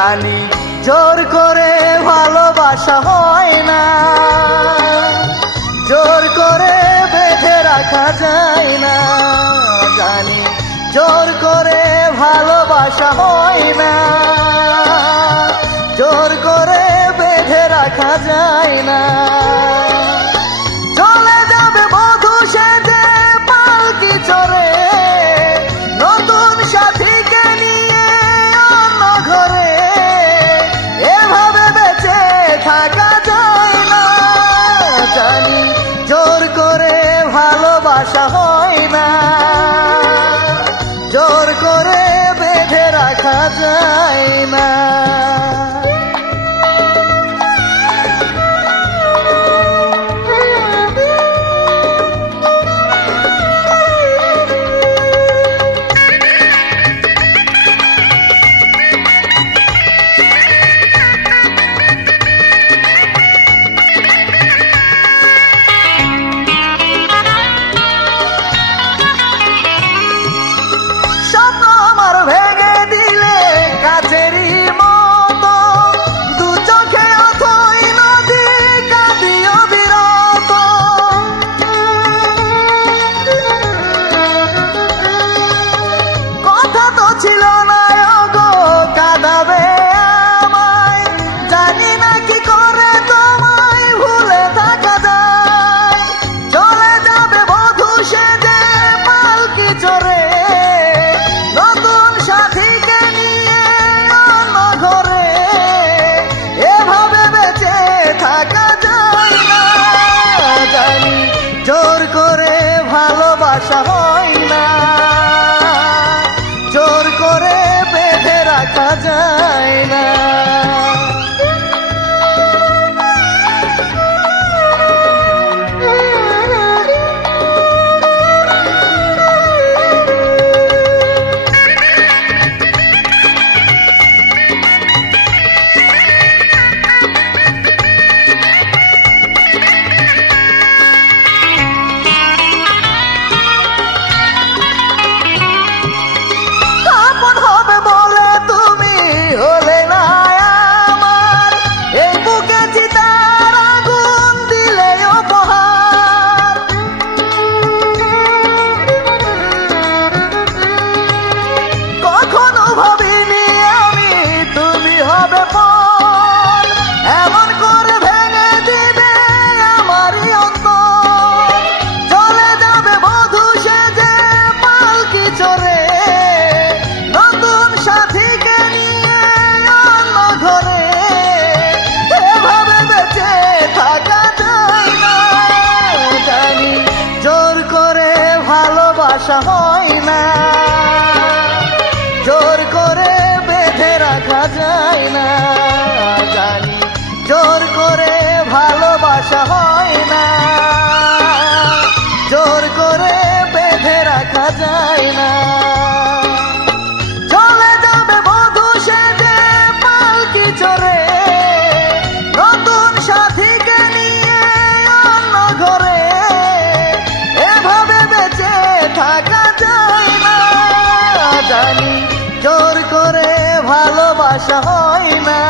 জানি জোর করে ভালোবাসা হয় না, জোর করে বেঁধে রাখা যায় না। জানি জোর করে ভালোবাসা হয় না, জোর করে বেঁধে রাখা যায় না। চলে যাবে বধূ সেজে পালকি চড়ে, নতুন সাথীকে নিয়ে অন্য ঘরে, এভাবে বেঁচে থাকা যায় না। জানি জোর করে ভালোবাসা হয় না, জোর করে বেঁধে রাখা যায় না। ভেঙে দিলে কাছেরই মতো, দু চোখে অথই নদী কাঁদিও বিরত। কথা তো ছিল না গো কাঁদাবে আমায়, জানি না কি করে তোমায় ভুলে থাকা যায়। চলে যাবে বধূ সেজে পালকি চড়ে, জোর করে ভালোবাসা হয় না, জোর করে বেঁধে রাখা যায় না। ভালোবাসা হয় না, জোর করে বেঁধে রাখা যায় না। জানি জোর করে ভালোবাসা হয় না, জোর করে বেঁধে রাখা যায় না। চলে যাবে বধূ সেজে পালকি চড়ে, নতুন সাথীকে নিয়ে অন্য ঘরে, এভাবে বেঁচে থাকা যায় না। জানি জোর করে ভালোবাসা হয় না।